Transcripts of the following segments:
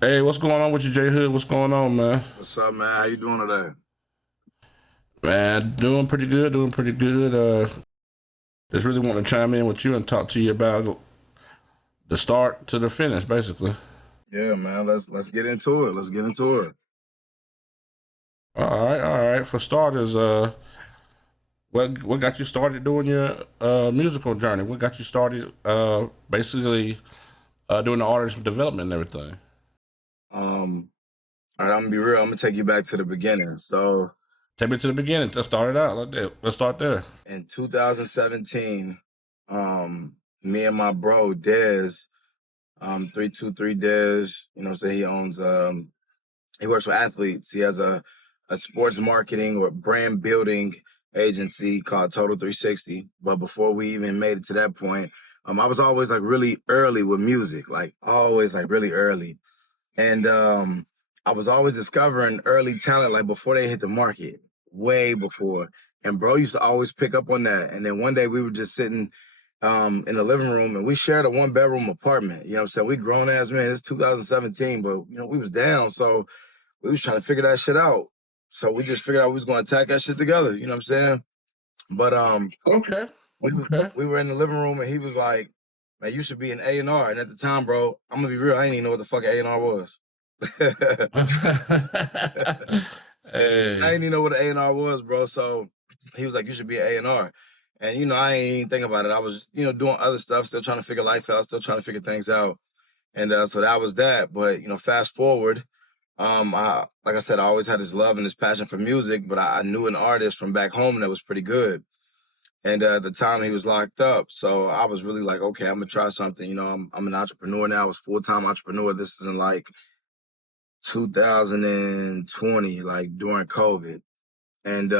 Hey, what's going on with you, J Hood? What's going on, man? What's up, man? How you doing today? Man, doing pretty good, doing pretty good. Just really want to chime in with you and talk to you about the start to the finish, basically. Yeah, man. Let's get into it. Let's get into it. All right. For starters, what got you started doing your musical journey? What got you started, basically, doing the artist development and everything? All right, I'm gonna be real. I'm gonna take you back to the beginning. So Take me to the beginning. Let's start it out like that. Let's start there. in 2017, me and my bro Dez, 323 Dez, you know what I'm saying? He works with athletes. He has a sports marketing or brand building agency called Total 360. But before we even made it to that point, I was always like really early with music, like always like really early. And I was always discovering early talent like before they hit the market, way before. And bro used to always pick up on that. And then one day we were just sitting in the living room and we shared a one-bedroom apartment. You know what I'm saying? We grown ass men, it's 2017, but we was down. So we was trying to figure that shit out. So we just figured out we was gonna attack that shit together, you know what I'm saying? But Okay. Okay. we were in the living room and he was like, man, you should be an A&R. And at the time, bro, I'm gonna be real, I didn't even know what the fuck A&R was. I Hey. didn't even know what an A&R was, bro. So he was like, you should be an A&R. And I ain't even think about it. I was, doing other stuff, still trying to figure life out, still trying to figure things out. And so that was that. But fast forward, like I said, I always had this love and this passion for music, but I knew an artist from back home that was pretty good. And at the time he was locked up. So I was really like, okay, I'm gonna try something. I'm an entrepreneur now. I was full-time entrepreneur. This is in like 2020, like during COVID. And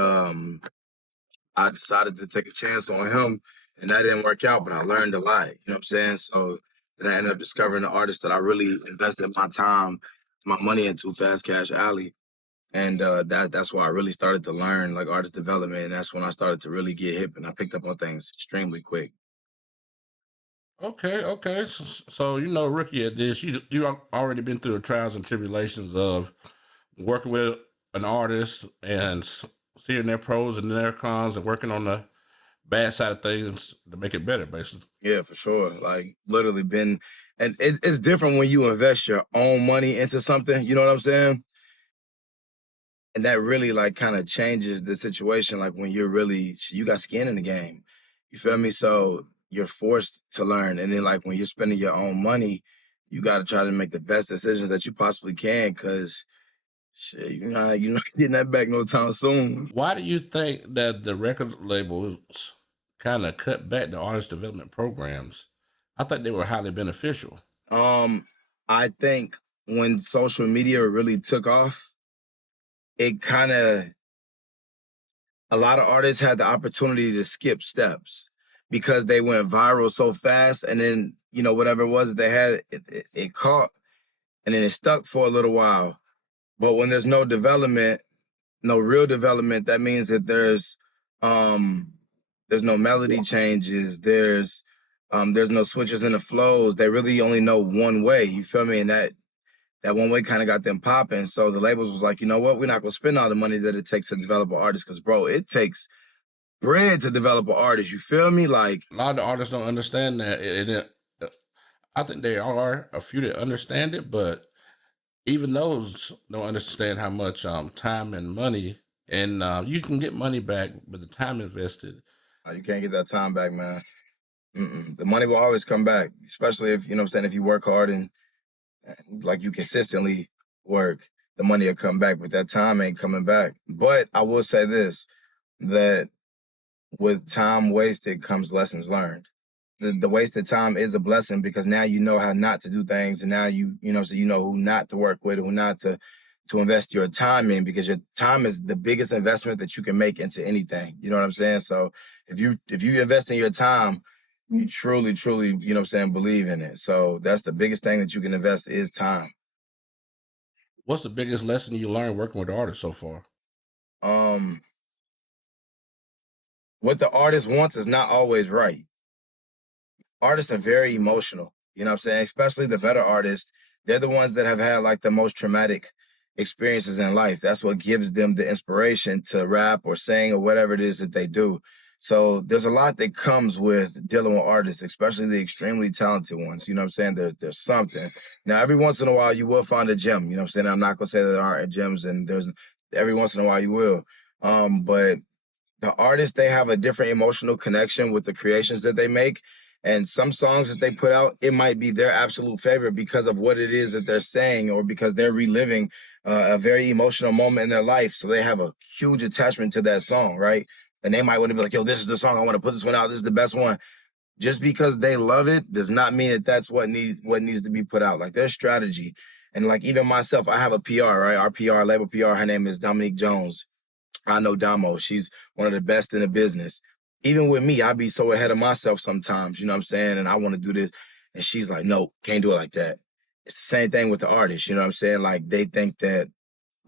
I decided to take a chance on him, and that didn't work out, but I learned a lot. You know what I'm saying? So then I ended up discovering an artist that I really invested my time, my money into, Fast Cash Alley. And that's why I really started to learn like artist development. And that's when I started to really get hip and I picked up on things extremely quick. Okay, okay. So rookie at this, already been through the trials and tribulations of working with an artist and seeing their pros and their cons and working on the bad side of things to make it better, basically. Yeah, for sure. Like literally been, and it's different when you invest your own money into something. You know what I'm saying? And that really like kind of changes the situation. Like when you got skin in the game. You feel me? So you're forced to learn. And then like when you're spending your own money, you got to try to make the best decisions that you possibly can, because shit, you're not getting that back no time soon. Why do you think that the record labels kind of cut back the artist development programs? I think they were highly beneficial. Um, I think when social media really took off, it kind of a lot of artists had the opportunity to skip steps because they went viral so fast, and then whatever it was they had, it caught, and then it stuck for a little while. But when there's no development, no real development, that means that there's no melody changes, there's no switches in the flows. They really only know one way, you feel me? And that one way kind of got them popping. So the labels was like, you know what, we're not gonna spend all the money that it takes to develop an artist, because bro, it takes bread to develop an artist. You feel me? Like, A lot of the artists don't understand that. I think there are a few that understand it, but even those don't understand how much time and money, and you can get money back, but the time invested. you can't get that time back, man. The money will always come back, especially if what I'm saying, if you work hard and like you consistently work, the money will come back, but that time ain't coming back. But I will say this, that with time wasted comes lessons learned. The wasted time is a blessing, because now you know how not to do things, and now so you know who not to work with, who not to invest your time in, because your time is the biggest investment that you can make into anything. You know what I'm saying? So if you invest in your time, you truly, truly, what I'm saying, believe in it. So that's the biggest thing that you can invest is time. What's the biggest lesson you learned working with artists so far? Um, what the artist wants is not always right. Artists are very emotional. You know what I'm saying? Especially the better artists, they're the ones that have had like the most traumatic experiences in life. That's what gives them the inspiration to rap or sing or whatever it is that they do. So there's a lot that comes with dealing with artists, especially the extremely talented ones. You know what I'm saying? There's something. Now, every once in a while, you will find a gem. You know what I'm saying? I'm not going to say that there aren't gems, and there's every once in a while you will. But the artists, they have a different emotional connection with the creations that they make. And some songs that they put out, it might be their absolute favorite because of what it is that they're saying, or because they're reliving a very emotional moment in their life. So they have a huge attachment to that song, right? And they might want to be like, yo, this is the song. I want to put this one out. This is the best one. Just because they love it does not mean that that's what needs to be put out. Like, there's strategy. And like, even myself, I have a PR, right? Our PR, label PR, her name is Dominique Jones. I know Damo. She's one of the best in the business. Even with me, I be so ahead of myself sometimes, you know what I'm saying? And I want to do this. And she's like, no, can't do it like that. It's the same thing with the artist, you know what I'm saying? Like, they think that,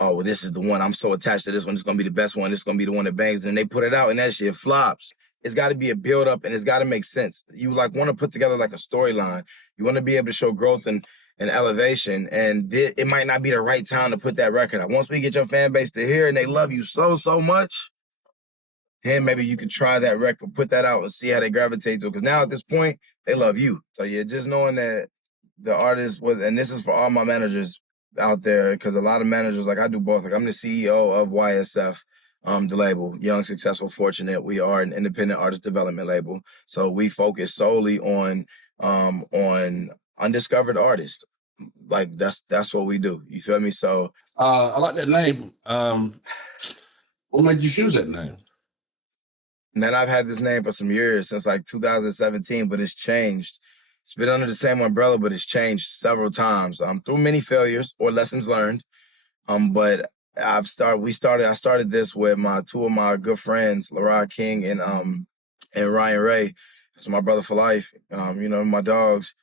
oh, well, this is the one. I'm so attached to this one. It's going to be the best one. It's going to be the one that bangs. And they put it out and that shit flops. It's got to be a build up and it's got to make sense. You like want to put together like a storyline. You want to be able to show growth and elevation, and it might not be the right time to put that record out. Once we get your fan base to hear and they love you so much, then maybe you could try that record, put that out and see how they gravitate to it. Because now at this point, they love you. So yeah, just knowing that the artist was, and this is for all my managers out there, because a lot of managers, like I do both. Like I'm the CEO of YSF, the label, Young, Successful, Fortunate. We are an independent artist development label. So we focus solely on undiscovered artists. Like that's what we do. You feel me? So I like that name. What made you choose that name? man, I've had this name for some years, since like 2017, but it's changed. It's been under the same umbrella, but it's changed several times through many failures or lessons learned. But I started this with two of my good friends, Larod King and Ryan Ray. That's my brother for life. You know, my dogs.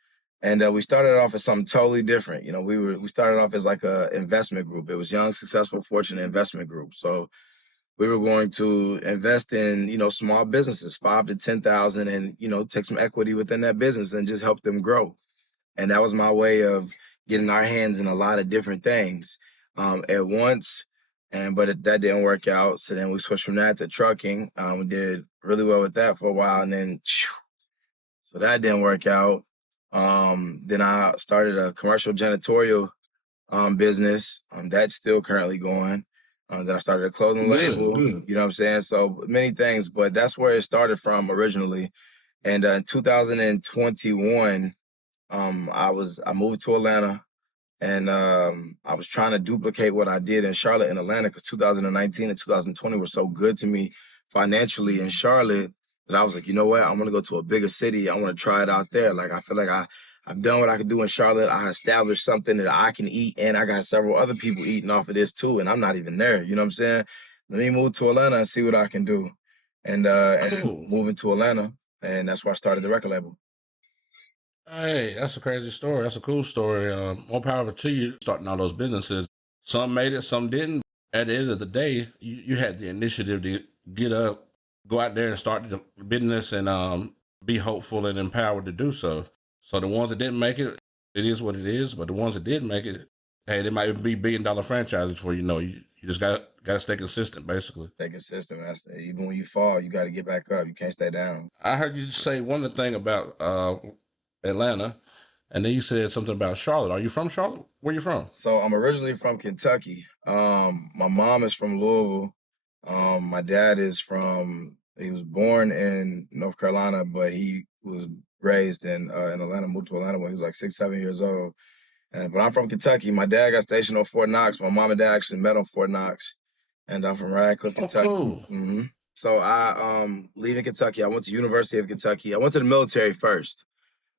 And we started off as something totally different. You know, we started off as like a investment group. It was Young, Successful, Fortunate Investment Group. So we were going to invest in, you know, small businesses, 5 to 10,000, and, you know, take some equity within that business and just help them grow. And that was my way of getting our hands in a lot of different things at once. But that didn't work out. So then we switched from that to trucking. We did really well with that for a while, and then so that didn't work out. Then I started a commercial janitorial business. That's still currently going. Then I started a clothing label. You know what I'm saying? So many things, but that's where it started from originally. And in 2021, I moved to Atlanta, and I was trying to duplicate what I did in Charlotte and Atlanta, because 2019 and 2020 were so good to me financially in Charlotte that I was like, you know what? I want to go to a bigger city. I want to try it out there. Like, I feel like I've done what I could do in Charlotte. I established something that I can eat, and I got several other people eating off of this too, and I'm not even there. You know what I'm saying? Let me move to Atlanta and see what I can do. And moving to Atlanta, and that's where I started the record label. Hey, that's a crazy story. That's a cool story. More power to you starting all those businesses. Some made it, some didn't. At the end of the day, you had the initiative to get up, go out there and start the business, and be hopeful and empowered to do so. So the ones that didn't make it, it is what it is. But the ones that did make it, hey, they might be $1 billion franchises for you know. You just gotta stay consistent, basically. Stay consistent, man. Even when you fall, you got to get back up. You can't stay down. I heard you say one thing about Atlanta, and then you said something about Charlotte. Are you from Charlotte? Where you from? So I'm originally from Kentucky. My mom is from Louisville. My dad he was born in North Carolina, but he was raised in Atlanta, moved to Atlanta when he was like 6, 7 years old. But I'm from Kentucky. My dad got stationed on Fort Knox. My mom and dad actually met on Fort Knox. And I'm from Radcliffe, Kentucky. Oh, cool. So I leaving Kentucky, I went to University of Kentucky. I went to the military first.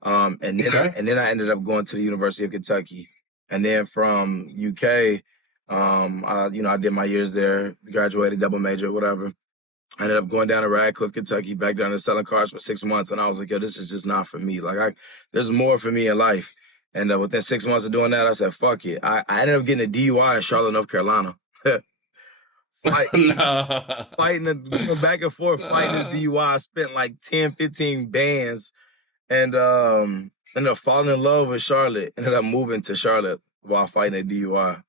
And then I ended up going to the University of Kentucky. And then from UK, I did my years there, graduated, double major, whatever. I ended up going down to Radcliffe, Kentucky, back down to selling cars for 6 months. And I was like, yo, this is just not for me. Like, there's more for me in life. And within 6 months of doing that, I said, fuck it. I ended up getting a DUI in Charlotte, North Carolina. Fighting going back and forth, fighting the DUI. I spent like 10, 15 bands. And ended up falling in love with Charlotte, ended up moving to Charlotte while fighting a DUI.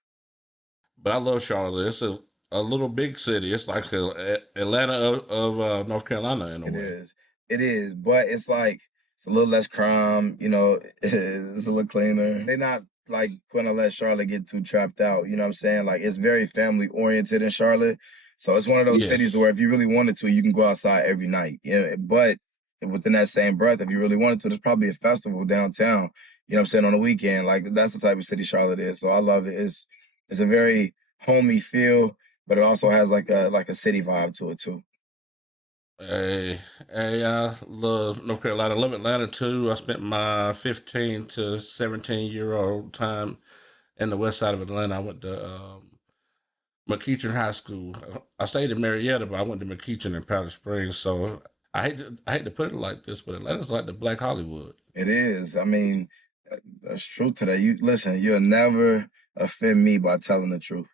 But I love Charlotte. It's a little big city. It's like the Atlanta of North Carolina in a It way. is. It is. But it's like it's a little less crime, you know, it's a little cleaner. They're not like gonna let Charlotte get too trapped out. You know what I'm saying? Like it's very family oriented in Charlotte. So it's one of those cities Yes. where if you really wanted to, you can go outside every night. Yeah. But within that same breath, if you really wanted to, there's probably a festival downtown, you know what I'm saying, on the weekend. Like that's the type of city Charlotte is. So I love it. It's a very homey feel, but it also has like a city vibe to it too. Hey, hey, I love North Carolina. I love Atlanta too. I spent my 15 to 17-year-old time in the west side of Atlanta. I went to McEachern High School. I stayed in Marietta, but I went to McEachern in Powder Springs. So I hate to put it like this, but Atlanta's like the Black Hollywood. It is. I mean, that's truth to that. You listen, you'll never offend me by telling the truth.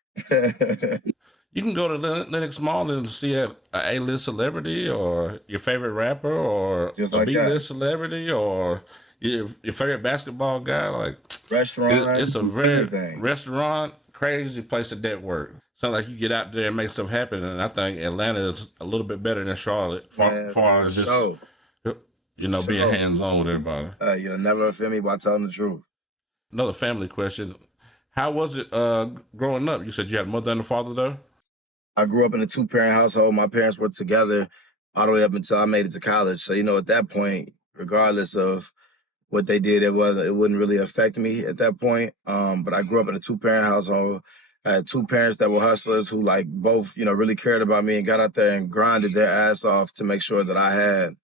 You can go to Lenox Mall and see a A-list celebrity or your favorite rapper or Just a like that. B-list celebrity or your favorite basketball guy. Like Restaurant, it's a very everything. restaurant, crazy place to network. Sounds like you get out there and make stuff happen. And I think Atlanta is a little bit better than Charlotte, Man, far for as just sure. being Sure. hands on with everybody. You'll never offend me by telling the truth. Another family question: how was it growing up? You said you had a mother and a father though. I grew up in a two-parent household. My parents were together all the way up until I made it to college. So, you know, at that point, regardless of what they did, it wouldn't really affect me at that point. But I grew up in a two-parent household. I had two parents that were hustlers who like both, you know, really cared about me and got out there and grinded their ass off to make sure that I had.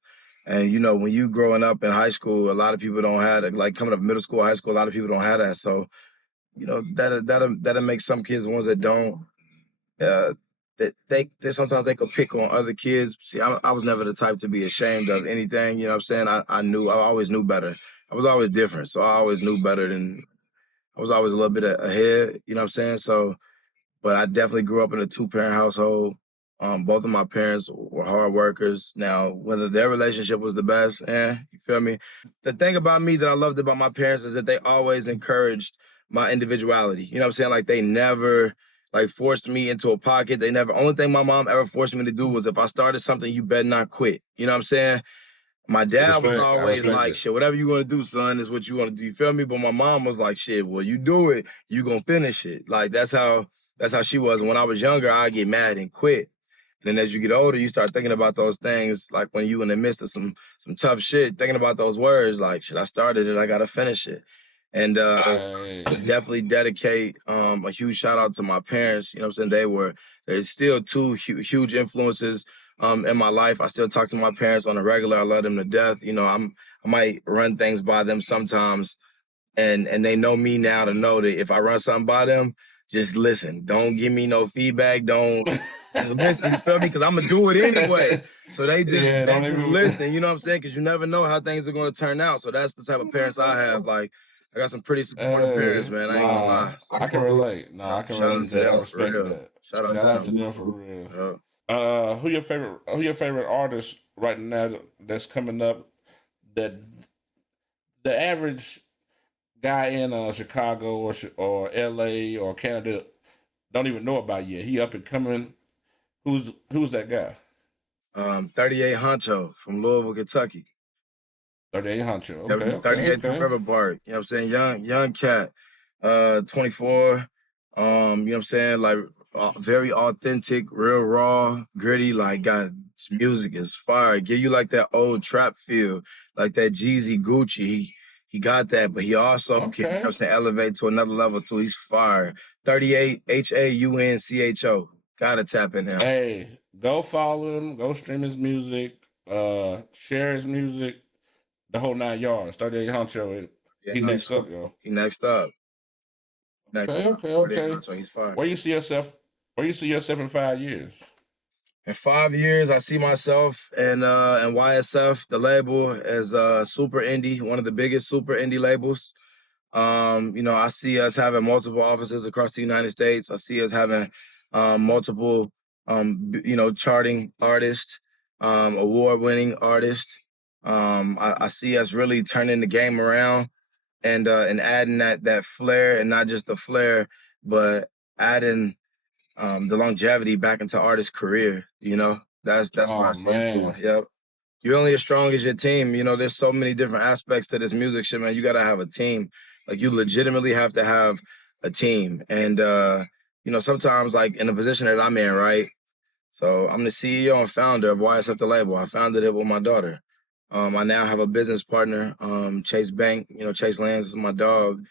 And you know, when you growing up in high school, a lot of people don't have it. Like coming up middle school, high school, a lot of people don't have that. So, you know, that'll make some kids, the ones that don't, uh, that they sometimes they could pick on other kids. See, I was never the type to be ashamed of anything. You know what I'm saying? I always knew better. I was always different, so I always knew better than I was always a little bit ahead. You know what I'm saying? So but I definitely grew up in a two-parent household. Both of my parents were hard workers. Now, whether their relationship was the best, you feel me? The thing about me that I loved about my parents is that they always encouraged my individuality. You know what I'm saying? Like they never like forced me into a pocket. They never only thing my mom ever forced me to do was if I started something, you better not quit. You know what I'm saying? My dad was I always respect like, it. shit, whatever you want to do, son, is what you want to do. You feel me? But my mom was like, shit, well, you do it, you gonna finish it. Like that's how she was. And when I was younger, I'd get mad and quit. And then as you get older, you start thinking about those things, like when you in the midst of some tough shit, thinking about those words, like, shit, I started it, I gotta finish it. And I Hey, definitely dedicate a huge shout out to my parents. You know what I'm saying? They're still two huge influences in my life. I still talk to my parents on a regular. I love them to death. You know, I might run things by them sometimes, and they know me now to know that if I run something by them, just listen. Don't give me no feedback. Don't just listen. You feel me? Because I'm gonna do it anyway. So yeah, they don't just even. listen. You know what I'm saying? Because you never know how things are gonna turn out. So that's the type of parents I have. Like I got some pretty supportive parents, man. I ain't gonna Nah, lie. So I can relate. Nah, I can shout out relate to to that. I them for respect real. that. Shout out to Shout out to them. them for real. Yeah. Who your favorite artist right now that's coming up that the average guy in Chicago or LA or Canada don't even know about yet? He up and coming. Who's that guy? 38 Honcho from Louisville, Kentucky. 38 Hunter. Yeah, Okay, from okay, 38th and okay. River Park. You know what I'm saying? Young cat. 24. You know what I'm saying? Like very authentic, real raw, gritty, like got music is fire. Give you like that old trap feel, like that Jeezy Gucci. He got that, but he also can, you know what I'm Okay. saying, elevate to another level too. He's fire. 38 HAUNCHO. Gotta tap in him. Hey, go follow him. Go stream his music. Share his music. The whole 9 yards. 38 Huncho. Yeah, He no, next up, yo. he next up. Next Okay, up. okay, 38 okay. Honcho, he's fire. Where you see yourself? Where you see yourself in 5 years? In 5 years, I see myself in YSF, the label, as super indie, one of the biggest super indie labels. You know, I see us having multiple offices across the United States. I see us having multiple, you know, charting artists, award-winning artists. I see us really turning the game around and adding that flair, and not just the flair, but adding the longevity back into artists' career. You know, that's where I Oh see us going. man. Yep. You're only as strong as your team. You know, there's so many different aspects to this music shit, man. You gotta have a team. Like, you legitimately have to have a team. And you know, sometimes, like, in the position that I'm in, right? So I'm the CEO and founder of YSF the label. I founded it with my daughter. I now have a business partner, Chase Bank. You know, Chase Lance is my dog.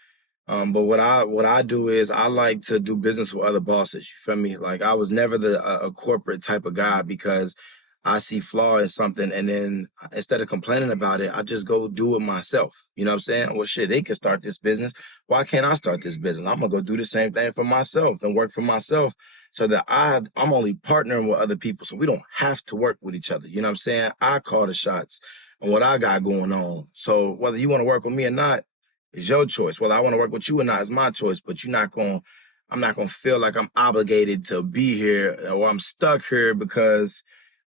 But what I do is I like to do business with other bosses. You feel me? Like, I was never a corporate type of guy, because I see flaw in something, and then instead of complaining about it, I just go do it myself. You know what I'm saying? Well, shit, they can start this business. Why can't I start this business? I'm gonna go do the same thing for myself and work for myself, so that I'm only partnering with other people, so we don't have to work with each other. You know what I'm saying? I call the shots on what I got going on. So whether you want to work with me or not, it's your choice. Whether I want to work with you or not is my choice. But I'm not gonna feel like I'm obligated to be here, or I'm stuck here because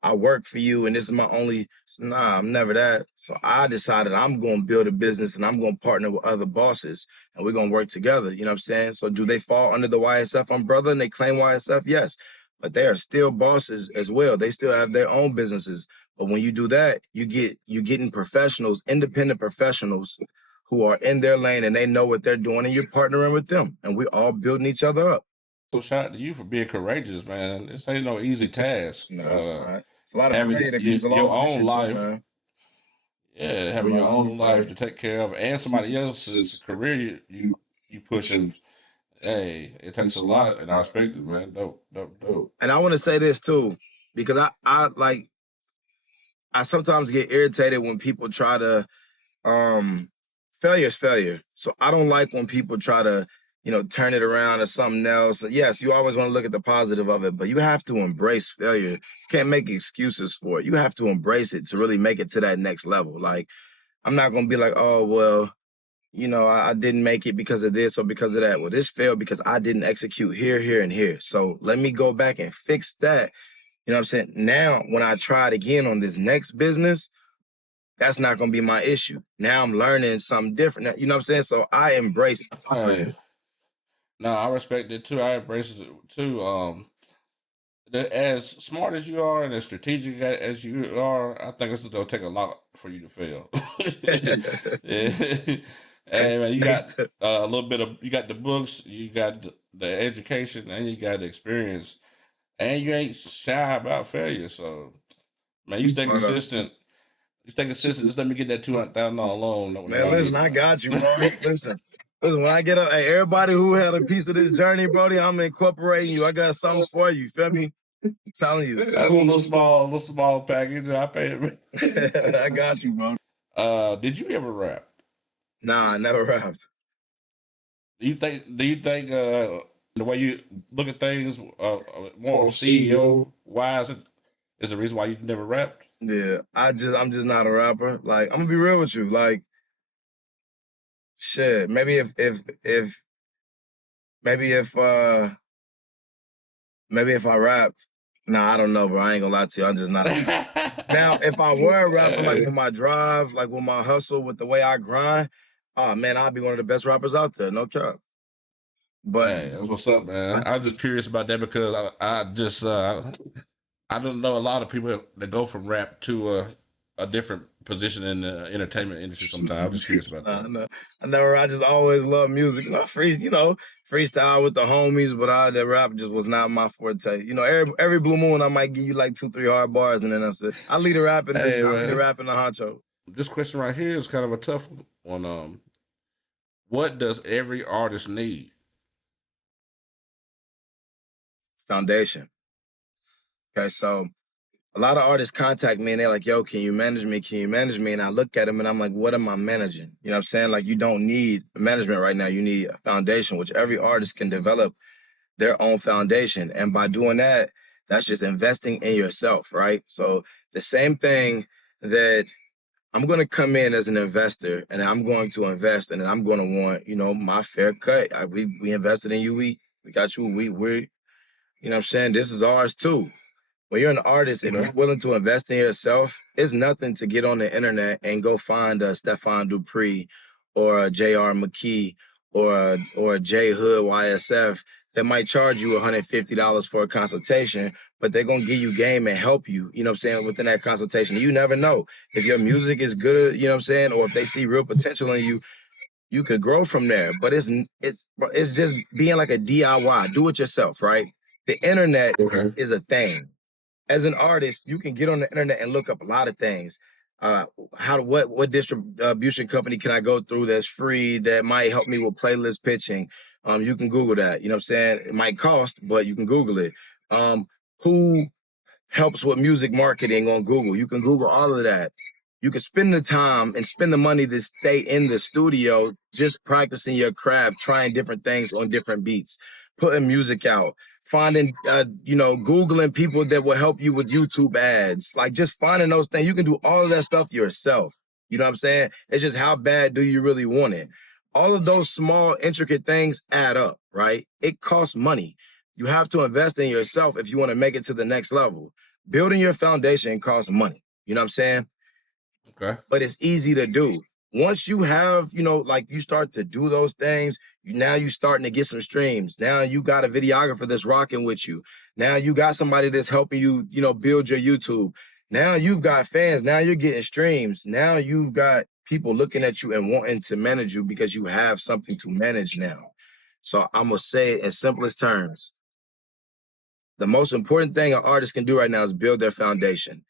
I work for you and this is my only. Nah, I'm never that. So I decided I'm gonna build a business, and I'm gonna partner with other bosses, and we're gonna work together. You know what I'm saying? So do they fall under the YSF umbrella and they claim YSF? Yes. But they are still bosses as well. They still have their own businesses. But when you do that, you're getting professionals, independent professionals, who are in their lane and they know what they're doing, and you're partnering with them, and we're all building each other up. So shout out to you for being courageous, man. This ain't no easy task. No, it's not. It's a lot of Having failure that comes your along with this own shit too, life, man. yeah, It's a having your lot of own life failure. to take care of, and somebody else's career you pushing. Hey, it takes a lot, and I respect it, man. Dope, dope, dope. And I want to say this too, because I sometimes get irritated when people try to um failure is failure. So I don't like when people try to, turn it around to something else. Yes, you always want to look at the positive of it, but you have to embrace failure. You can't make excuses for it. You have to embrace it to really make it to that next level. Like, I'm not gonna be like, oh well, I didn't make it because of this or because of that. Well, this failed because I didn't execute here, here, and here. So let me go back and fix that. You know what I'm saying? Now, when I try it again on this next business, that's not going to be my issue. Now I'm learning something different. You know what I'm saying? So I embrace Hey, failure. no, I respect it too. I embrace it too. As smart as you are and as strategic as you are, I think it's gonna take a lot for you to fail. Yeah. Hey man, you got a little bit of you got the books, you got the education, and you got the experience, and you ain't shy about failure. So man, you stay Hold up. consistent. You stay consistent. Just let me get that $200,000 loan when Man, I listen, need it, I man. got you, Brody. Listen, when I get up, hey, everybody who had a piece of this journey, Brody, I'm incorporating you. I got something for you. Feel me? I'm telling you. That's one little small package. I pay it. I got you, bro. Did you ever rap? Nah, I never rapped. Do you think the way you look at things more CEO wise is the reason why you never rapped? Yeah, I'm just not a rapper. Like, I'm gonna be real with you. Like, shit, maybe if I rapped, nah, I don't know, bro. I ain't gonna lie to you. I'm just not a rapper. Now, if I were a rapper, like with Hey, my drive, like with my hustle, with the way I grind, oh man, I'd be one of the best rappers out there, no cap. But hey, that's what's up, man. I, I was just curious about that because I don't know a lot of people that go from rap to a different position in the entertainment industry. Sometimes I'm just curious about nah, that. I just always love music. Freestyle with the homies, but the rap just was not my forte. Every blue moon I might give you like 2, 3 hard bars, and then that's it. Hey, I lead the man, rap in the honcho. this question right here is kind of a tough one. What does every artist need? Foundation. Okay, so a lot of artists contact me and they're like, yo, can you manage me? Can you manage me? And I look at them and I'm like, what am I managing? You know what I'm saying? Like, you don't need management right now. You need a foundation, which every artist can develop their own foundation. And by doing that, that's just investing in yourself, right? So the same thing that I'm going to come in as an investor and I'm going to invest and I'm going to want, my fair cut. We invested in you. We got you. We're, you know what I'm saying? This is ours too. when you're an artist, if Okay. you're willing to invest in yourself, it's nothing to get on the internet and go find a Stephon Dupree or a J.R. McKee or a J Hood YSF that might charge you $150 for a consultation, but they're gonna give you game and help you, you know what I'm saying, within that consultation. You never know. If your music is good, you know what I'm saying, or if they see real potential in you, you could grow from there. But it's just being like a DIY, do it yourself, right? The internet Okay. is a thing. As an artist, you can get on the internet and look up a lot of things. Uh, what distribution company can I go through that's free that might help me with playlist pitching? You can Google that. You know what I'm saying? It might cost, but you can Google it. Who helps with music marketing on Google? You can Google all of that. You can spend the time and spend the money to stay in the studio, just practicing your craft, trying different things on different beats, putting music out, finding, Googling people that will help you with YouTube ads, like just finding those things. You can do all of that stuff yourself. You know what I'm saying? It's just how bad do you really want it? All of those small, intricate things add up, right? It costs money. You have to invest in yourself if you want to make it to the next level. Building your foundation costs money. You know what I'm saying? Okay. But it's easy to do. Once you have, like you start to do those things, now you starting to get some streams. Now you got a videographer that's rocking with you. Now you got somebody that's helping you, build your YouTube. Now you've got fans. Now you're getting streams. Now you've got people looking at you and wanting to manage you because you have something to manage now. So I'm gonna say it in simplest terms. The most important thing an artist can do right now is build their foundation.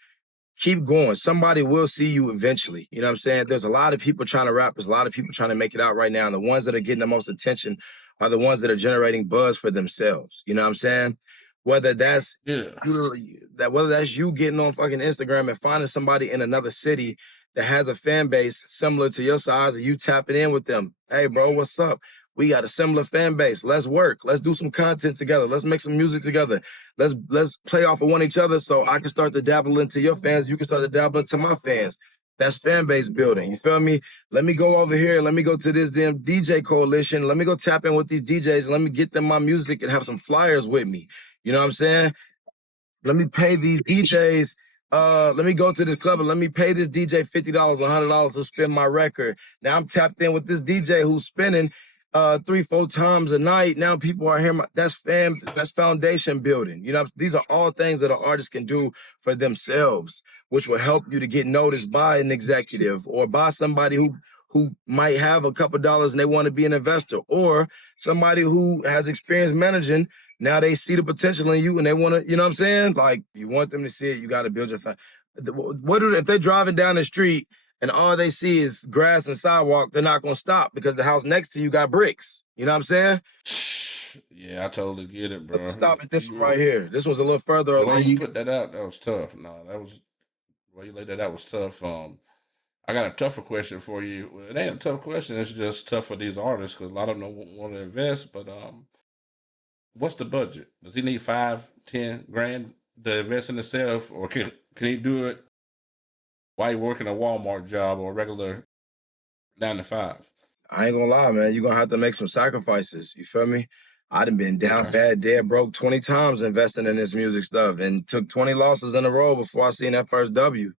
Keep going. Somebody will see you eventually. You know what I'm saying? There's a lot of people trying to rap. There's a lot of people trying to make it out right now. And the ones that are getting the most attention are the ones that are generating buzz for themselves. You know what I'm saying? Whether that's whether that's you getting on fucking Instagram and finding somebody in another city that has a fan base similar to your size and you tapping in with them. Hey, bro, what's up? We got a similar fan base. Let's work. Let's do some content together. Let's make some music together. Let's play off of one each other so I can start to dabble into your fans. You can start to dabble into my fans. That's fan base building. You feel me? Let me go over here. Let me go to this damn DJ coalition. Let me go tap in with these DJs. Let me get them my music and have some flyers with me. You know what I'm saying? Let me pay these DJs. Let me go to this club and let me pay this DJ $50, $100 to spin my record. Now I'm tapped in with this DJ who's spinning 3-4 times a night. Now people are here. That's foundation building. You know, these are all things that an artist can do for themselves, which will help you to get noticed by an executive or by somebody who might have a couple dollars and they want to be an investor, or somebody who has experience managing. Now they see the potential in you and they want to, you know what I'm saying? Like, you want them to see it, you got to build your if they're driving down the street and all they see is grass and sidewalk, they're not going to stop because the house next to you got bricks. You know what I'm saying? Yeah, I totally get it, bro. Let's stop at this one right here. This one's a little further The along. way you put that out, that was tough. No, the way you laid that out was tough. I got a tougher question for you. Well, it ain't a tough question. It's just tough for these artists because a lot of them don't want to invest. But what's the budget? Does he need 5, 10 grand to invest in himself, or can he do it while he working a Walmart job or a regular 9 to 5? I ain't gonna lie, man. You're gonna have to make some sacrifices. You feel me? I done been down bad, dead broke 20 times investing in this music stuff and took 20 losses in a row before I seen that first W.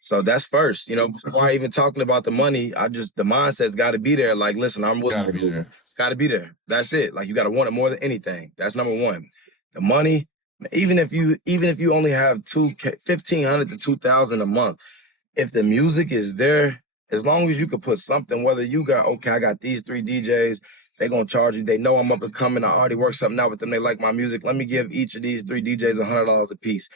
So that's first, before I even talking about the money, the mindset's got to be there. Like, listen, I'm willing Gotta be there. It's got to be there. That's it. Like, you got to want it more than anything. That's number one. The money, even if you only have 1,500 to 2,000 a month, if the music is there, as long as you could put something, whether you got, okay, I got these 3 DJs, they're going to charge you. They know I'm up and coming. I already worked something out with them. They like my music. Let me give each of these 3 DJs $100 a piece.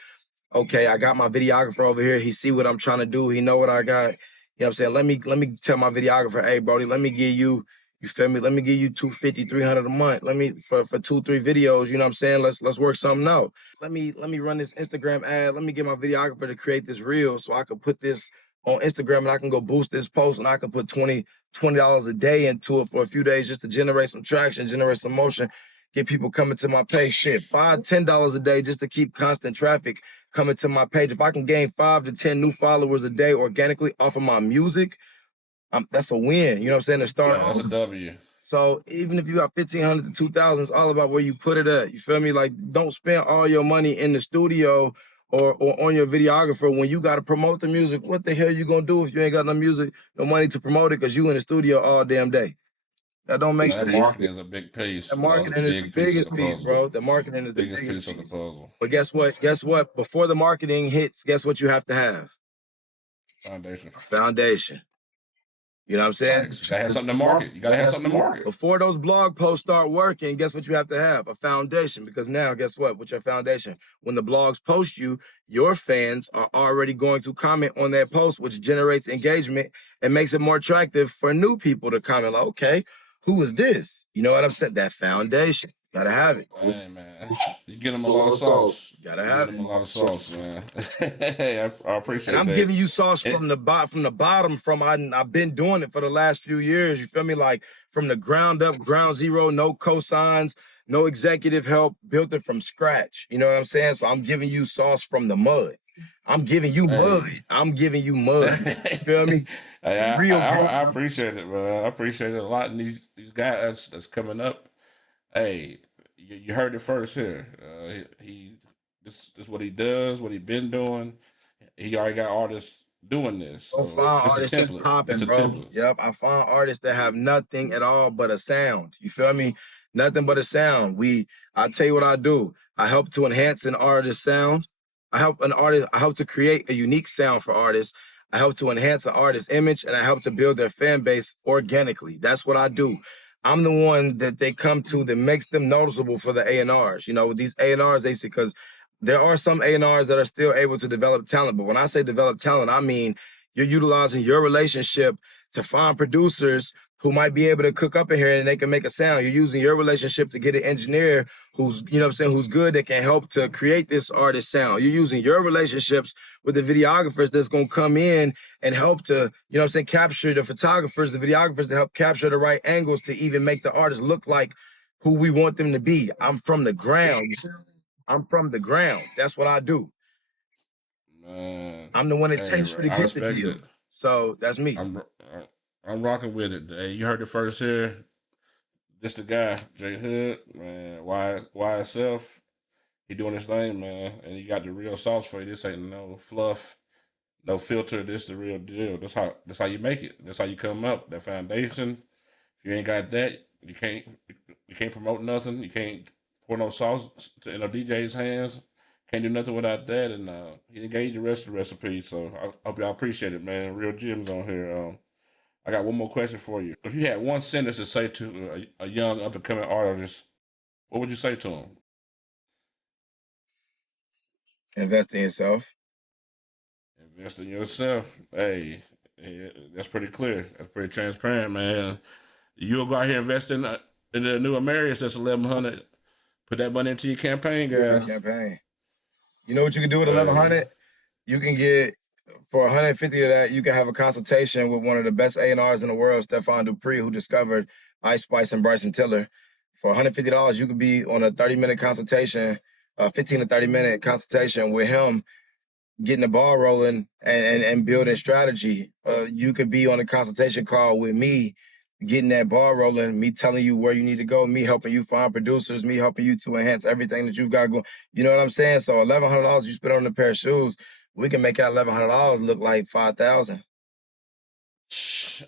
Okay, I got my videographer over here. He see what I'm trying to do. He know what I got. You know what I'm saying? Let me tell my videographer, hey, Brody, let me give you, you feel me? Let me give you 250, 300 a month. Let me for 2-3 videos, you know what I'm saying? Let's work something out. Let me run this Instagram ad. Let me get my videographer to create this reel so I can put this on Instagram and I can go boost this post and I can put $20 a day into it for a few days just to generate some traction, generate some motion, get people coming to my page. Shit, $5, $10 a day just to keep constant traffic coming to my page. If I can gain 5 to 10 new followers a day organically off of my music, that's a win. You know what I'm saying? To start off. That's a W. So even if you got 1,500 to 2,000, it's all about where you put it at. You feel me? Like, don't spend all your money in the studio or on your videographer when you got to promote the music. What the hell you gonna do if you ain't got no music, no money to promote it because you in the studio all damn day? That don't make Now, that sense. marketing is a big piece. The That's a marketing is the big piece of biggest the piece, puzzle. bro. The marketing is the Biggest biggest piece of the piece. puzzle. But guess what? Guess what? Before the marketing hits, guess what you have to have? Foundation. A foundation. You know what I'm saying? Facts. You gotta have something to market. You gotta have something to market. Before those blog posts start working, guess what you have to have? A foundation. Because now, guess what? With your foundation, when the blogs post you, your fans are already going to comment on that post, which generates engagement and makes it more attractive for new people to comment. Like, okay, who is this? You know what I'm saying? That foundation. Gotta have it. Hey man, you get them a lot of sauce. Gotta You have get it. them a lot of sauce, man. Hey, I appreciate And I'm that. giving you sauce And- from the bottom. I've been doing it for the last few years. You feel me? Like from the ground up, ground zero, no cosigns, no executive help, built it from scratch. You know what I'm saying? So I'm giving you sauce from the mud. I'm giving you mud. Hey. I'm giving you mud. You feel me? Hey, Real I appreciate it, man. I appreciate it a lot. And these guys that's coming up, hey, you heard it first here. This is what he does, what he been doing. He already got artists doing this. Go So find it's the artists that's template. It's popping, the bro. template. Yep, I find artists that have nothing at all but a sound. You feel me? Nothing but a sound. I tell you what I do. I help to enhance an artist's sound. I help to create a unique sound for artists. I help to enhance an artist's image, and I help to build their fan base organically. That's what I do. I'm the one that they come to that makes them noticeable for the A&Rs. You know, with these A&Rs, they see, because there are some A&Rs that are still able to develop talent. But when I say develop talent, I mean you're utilizing your relationship to find producers who might be able to cook up in here and they can make a sound. You're using your relationship to get an engineer who's, you know what I'm saying, who's good, that can help to create this artist sound. You're using your relationships with the videographers that's going to come in and help to, you know what I'm saying, capture the photographers, the videographers to help capture the right angles to even make the artist look like who we want them to be. I'm from the ground. I'm from the ground. That's what I do. Man, I'm the one that hey, takes you to I get the respect deal. it. So that's me. I'm rocking with it. Hey, you heard it first here. This the guy, J Hood, man. YSF. He doing his thing, man, and he got the real sauce for you. This ain't no fluff, no filter. This the real deal. That's how you make it. That's how you come up. That foundation. If you ain't got that, you can't promote nothing. You can't pour no sauce in a DJ's hands. Can't do nothing without that. And he done gave you the rest of the recipe. So I hope y'all appreciate it, man. Real gems on here. I got one more question for you. If you had one sentence to say to a young up and coming artist, what would you say to him? Invest in yourself. Invest in yourself. Hey, yeah, that's pretty clear. That's pretty transparent, man. You'll go out here and invest in the new Americans. That's 1,100. Put that money into your campaign, guys. Campaign. You know what you can do with Hey, 1,100? You can get, for 150 of that, you can have a consultation with one of the best A&Rs in the world, Stefan Dupree, who discovered Ice Spice and Bryson Tiller. For $150, you could be on a 30-minute consultation, 15 to 30-minute consultation with him, getting the ball rolling and building strategy. You could be on a consultation call with me, getting that ball rolling, me telling you where you need to go, me helping you find producers, me helping you to enhance everything that you've got going. You know what I'm saying? So $1,100 you spend on a pair of shoes, we can make that $1,100 look like 5,000.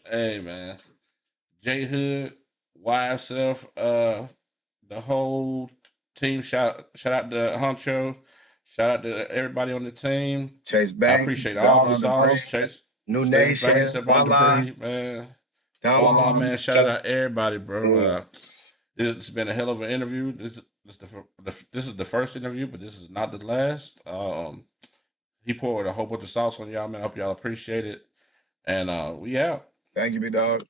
hey, man. J Hood, YSF, the whole team. Shout out to Honcho. Shout out to everybody on the team. Chase I Bank, appreciate all the sauce. Chase, New Chase Bank, Nation, Stephon Voila, Dupree, man. Voila, Download. man. Shout out to everybody, bro. It's been a hell of an interview. This is the first interview, but this is not the last. He poured a whole bunch of sauce on y'all, man. I hope y'all appreciate it. And we out. Thank you, big dog.